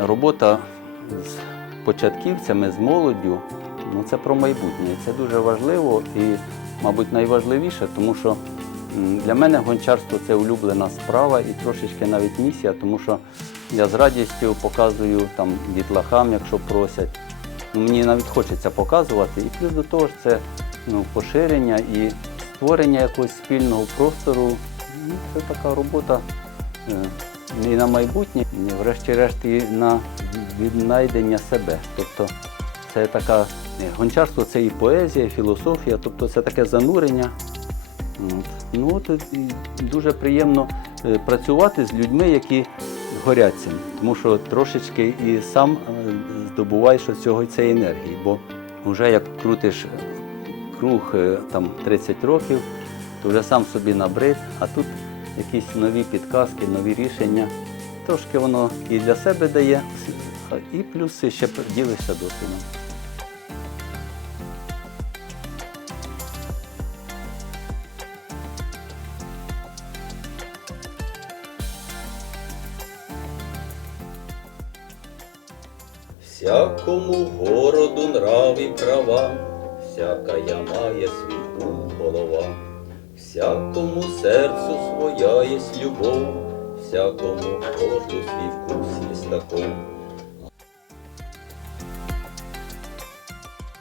робота з початківцями, з молоддю, ну це про майбутнє. Це дуже важливо і, мабуть, найважливіше, тому що для мене гончарство це улюблена справа і трошечки навіть місія, тому що я з радістю показую там дітлахам, якщо просять. Ну, Мені навіть хочеться показувати. І плюс до того ж це ну, поширення і створення якогось спільного простору. Ну, це така робота е, і на майбутнє, і врешті-решт і на віднайдення себе. Тобто це така гончарство це і поезія, і філософія, тобто це таке занурення. Ну от дуже приємно е, працювати з людьми, які горять цим, тому що трошечки і сам е, здобуваєш цього цієї енергії. Бо вже як крутиш круг е, там 30 років, то вже сам собі набрид, а тут якісь нові підказки, нові рішення. Трошки воно і для себе дає, і плюс ще ділишся досвідом. Всякому городу нрав і права, всякая має свій голова, всякому серцю своя єсть любов, всякому кожну свій вкус є таков.